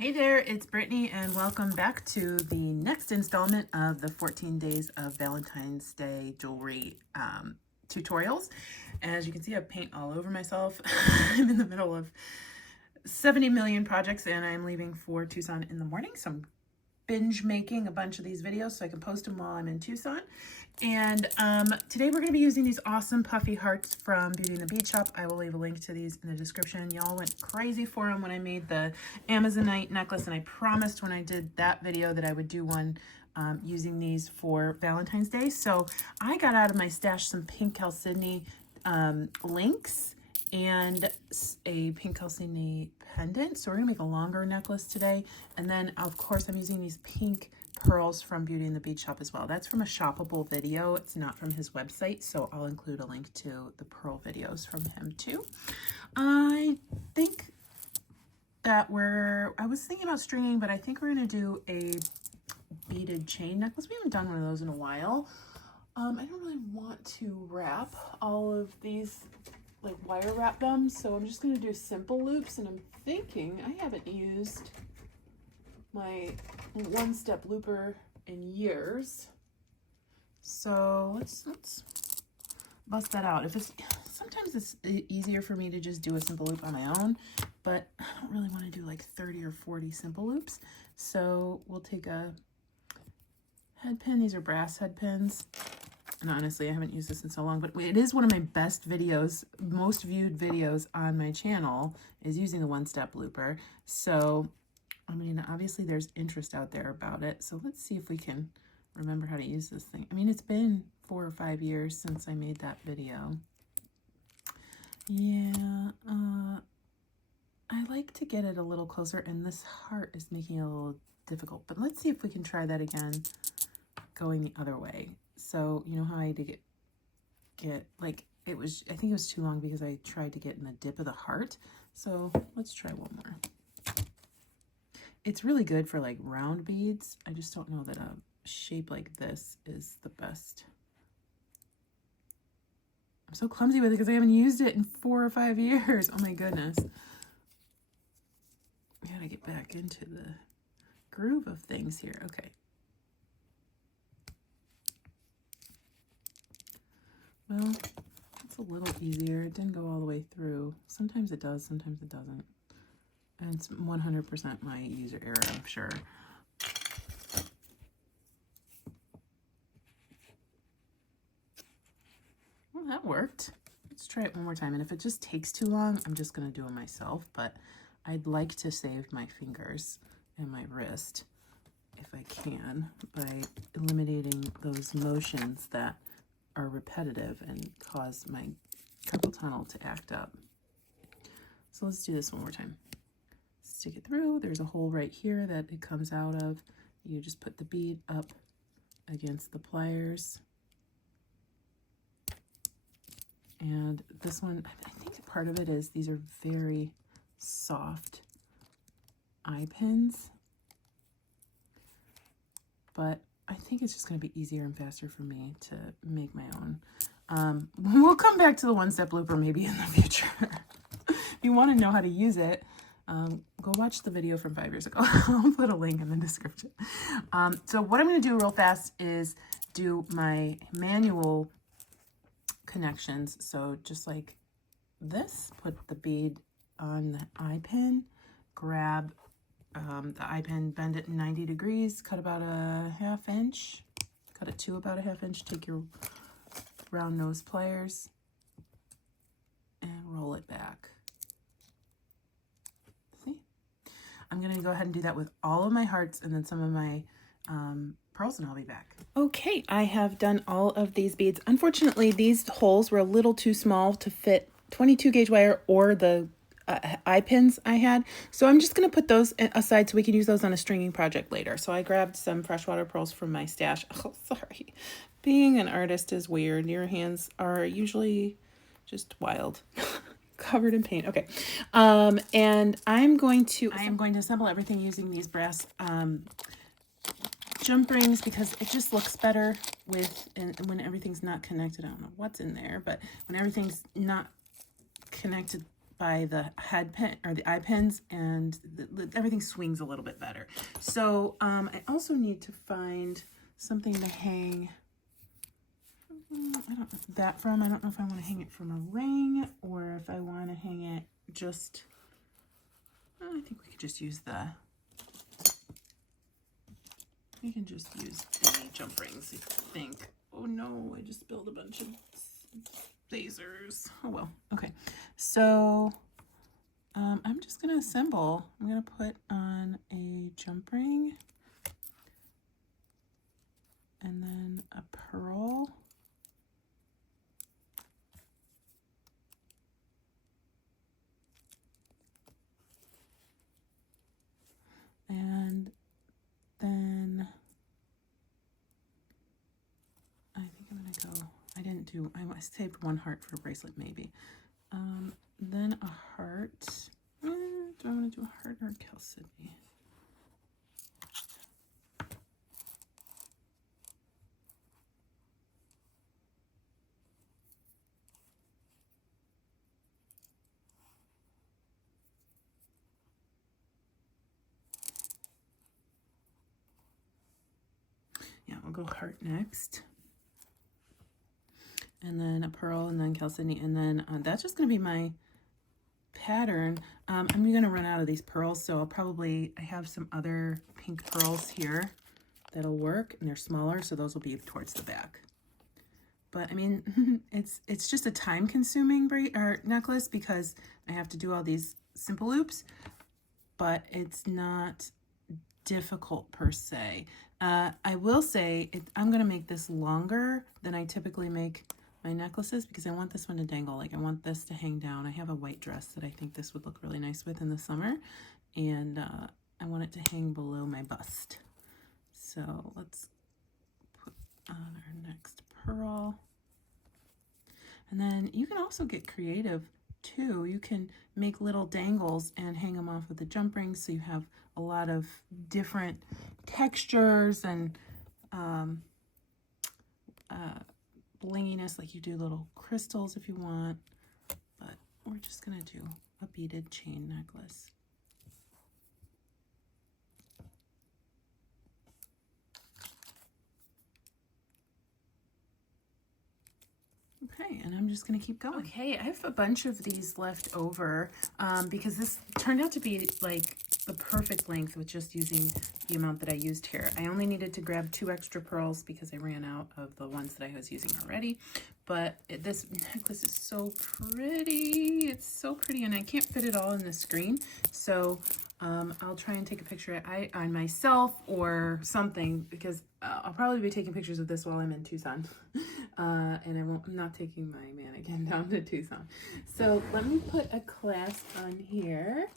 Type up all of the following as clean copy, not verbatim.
Hey there, it's Brittany and welcome back to the next installment of the 14 days of Valentine's Day jewelry tutorials. As you can see, I paint all over myself. I'm in the middle of 70 million projects and I'm leaving for Tucson in the morning. So I'm binge making a bunch of these videos so I can post them while I'm in Tucson. And today we're going to be using these awesome puffy hearts from Beaded in the Bead Shop. I will leave a link to these in the description. Y'all went crazy for them when I made the Amazonite necklace, and I promised when I did that video that I would do one using these for Valentine's Day. So I got out of my stash some pink chalcedony links and a pink chalcedony pendant. So we're gonna make a longer necklace today. And then of course I'm using these pink pearls from Beaded in the Bead Shop as well. That's from a shoppable video. It's not from his website. So I'll include a link to the pearl videos from him too. I think that I was thinking about stringing, but I think we're gonna do a beaded chain necklace. We haven't done one of those in a while. I don't really want to wrap all of these, like wire wrap them, so I'm just going to do simple loops, and I'm thinking I haven't used my one-step looper in years, so let's bust that out. Sometimes it's easier for me to just do a simple loop on my own, but I don't really want to do like 30 or 40 simple loops, so we'll take a head pin. These are brass head pins. And honestly, I haven't used this in so long, but it is one of my best videos, most viewed videos on my channel is using the one-step looper. So, I mean, obviously there's interest out there about it. So let's see if we can remember how to use this thing. I mean, it's been 4 or 5 years since I made that video. Yeah, I like to get it a little closer, and this heart is making it a little difficult, but let's see if we can try that again going the other way. So, you know how I had to get like, I think it was too long because I tried to get in the dip of the heart. So let's try one more. It's really good for like round beads. I just don't know that a shape like this is the best. I'm so clumsy with it because I haven't used it in 4 or 5 years. Oh my goodness. I gotta get back into the groove of things here. Okay. Well, it's a little easier. It didn't go all the way through. Sometimes it does, sometimes it doesn't. And it's 100% my user error, I'm sure. Well, that worked. Let's try it one more time. And if it just takes too long, I'm just going to do it myself. But I'd like to save my fingers and my wrist, if I can, by eliminating those motions that are repetitive and cause my carpal tunnel to act up. So let's do this one more time. Stick it through. There's a hole right here that it comes out of. You just put the bead up against the pliers. And this one, I think part of it is these are very soft eye pins, but I think it's just going to be easier and faster for me to make my own. We'll come back to the one-step looper maybe in the future. If you want to know how to use it, go watch the video from 5 years ago. I'll put a link in the description. So what I'm going to do real fast is do my manual connections. So just like this, put the bead on the eye pin, grab the eye pin, bend it 90 degrees, cut about a ½ inch, cut it to about a ½ inch, take your round nose pliers and roll it back. See? I'm going to go ahead and do that with all of my hearts and then some of my pearls, and I'll be back. Okay, I have done all of these beads. Unfortunately, these holes were a little too small to fit 22 gauge wire or the eye pins I had. So I'm just going to put those aside so we can use those on a stringing project later. So I grabbed some freshwater pearls from my stash. Oh, sorry. Being an artist is weird. Your hands are usually just wild. Covered in paint. Okay. And I am going to assemble everything using these brass jump rings because it just looks better when everything's not connected. I don't know what's in there, but when everything's not connected by the head pin or the eye pins, and everything swings a little bit better. So I also need to find something to hang. I don't know that from. I don't know if I want to hang it from a ring or if I want to hang it just. I think we could just use the. We can just use the jump rings, I think. Oh no, I just spilled a bunch of phasers. Oh well. Okay, so I'm just gonna assemble. I'm gonna put on a jump ring and then a pearl. And then I think I'm gonna go, I didn't do, I saved one heart for a bracelet maybe. Then a heart. Do I want to do a heart or chalcedony? Yeah, we'll go heart next. And then a pearl, and then chalcedony, and then that's just going to be my pattern. I'm going to run out of these pearls, so I'll probably, I have some other pink pearls here that'll work, and they're smaller, so those will be towards the back. But I mean, it's just a time-consuming necklace because I have to do all these simple loops, but it's not difficult per se. I will say I'm going to make this longer than I typically make my necklaces because I want this one to dangle. Like I want this to hang down. I have a white dress that I think this would look really nice with in the summer, and I want it to hang below my bust. So let's put on our next pearl. And then you can also get creative too. You can make little dangles and hang them off with the jump rings, so you have a lot of different textures and blinginess, like you do little crystals if you want. But we're just gonna do a beaded chain necklace. Okay, and I'm just gonna keep going. Okay, I have a bunch of these left over because this turned out to be like the perfect length with just using the amount that I used here. I only needed to grab 2 extra pearls because I ran out of the ones that I was using already. But this necklace is so pretty. It's so pretty, and I can't fit it all in the screen. So I'll try and take a picture on myself or something, because I'll probably be taking pictures of this while I'm in Tucson. And I'm not taking my mannequin down to Tucson. So let me put a clasp on here.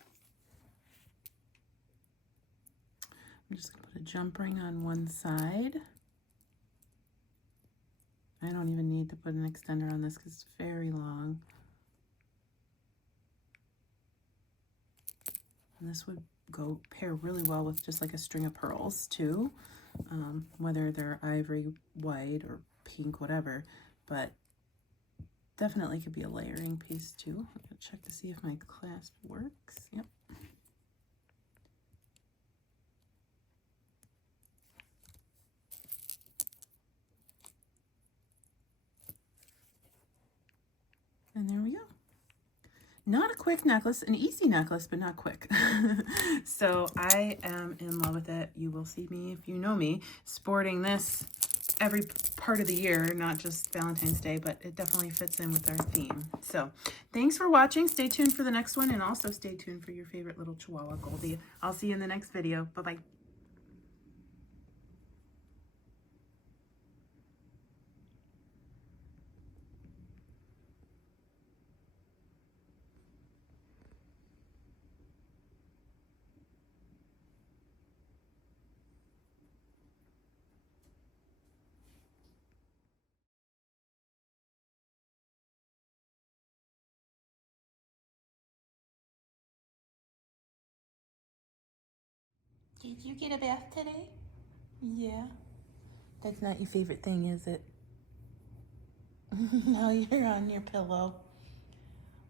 I'm just going to put a jump ring on one side. I don't even need to put an extender on this because it's very long. And this would pair really well with just like a string of pearls too, whether they're ivory, white, or pink, whatever. But definitely could be a layering piece too. I'm going to check to see if my clasp works. Yep. And there we go. Not a quick necklace, an easy necklace, but not quick. So I am in love with it. You will see me, if you know me, sporting this every part of the year, not just Valentine's Day, but it definitely fits in with our theme. So thanks for watching. Stay tuned for the next one, and also stay tuned for your favorite little Chihuahua Goldie. I'll see you in the next video. Bye-bye. Did you get a bath today? Yeah. That's not your favorite thing, is it? Now you're on your pillow.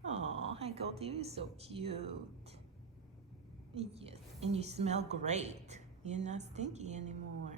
Aw, hi Goldie, you're so cute. Yes, and you smell great. You're not stinky anymore.